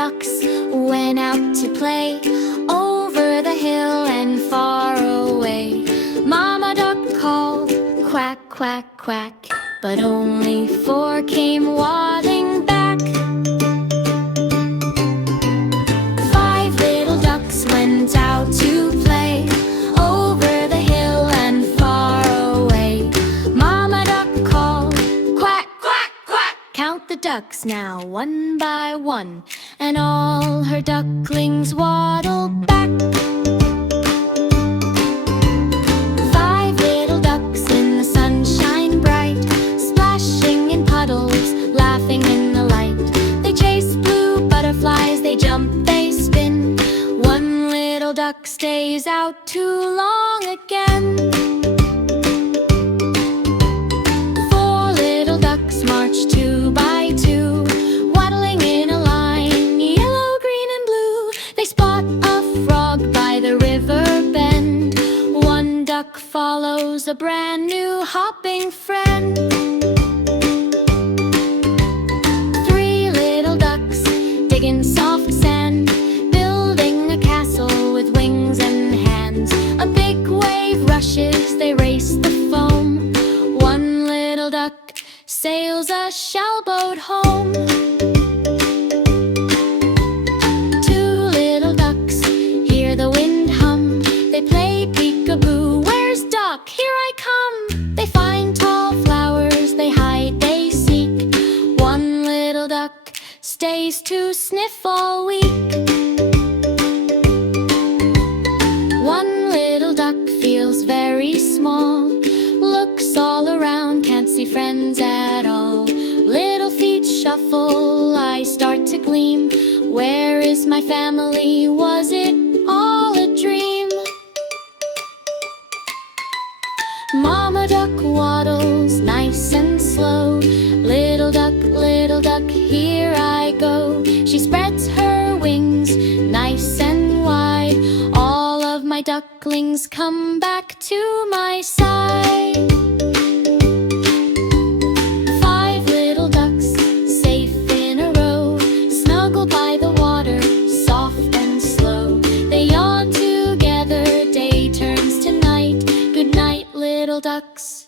ducks went out to play over the hill and far away. Mama duck called, quack, quack, quack, but only four came waddling back. Five little ducks went out to play over the hill and far away. Mama duck called, quack, quack, quack. Count the ducks now, one by one, and all her ducklings waddled back. Five little ducks in the sunshine bright, splashing in puddles, laughing in the light. They chase blue butterflies, they jump, they spin. One little duck stays out too long again. Four little ducks march two by two, waddling in a line, yellow, green, and blue. They spot a frog by the river bend. One duck follows a brand new hopping friend. Three little ducks dig in soft sand, building a castle with wings and hands. A big wave rushes, they race the foam. One little duck sails a shellboat home. Two little ducks hear the wind hum. They play peekaboo, where's Duck? Here I come. They find tall flowers, they hide, they seek. One little duck stays to sniff all week. One little duck feels very small, looks all around, can't see friends at all. Little feet shuffle, eyes start to gleam. Where is my family? Was it all a dream? Mama duck waddles nice and slow. Little duck, here I go. She spreads her wings nice and wide. All of my ducklings come back to my side. Five little ducks, safe in a row, snuggle by the water, soft and slow. They yawn together, day turns to night. Good night, little ducks.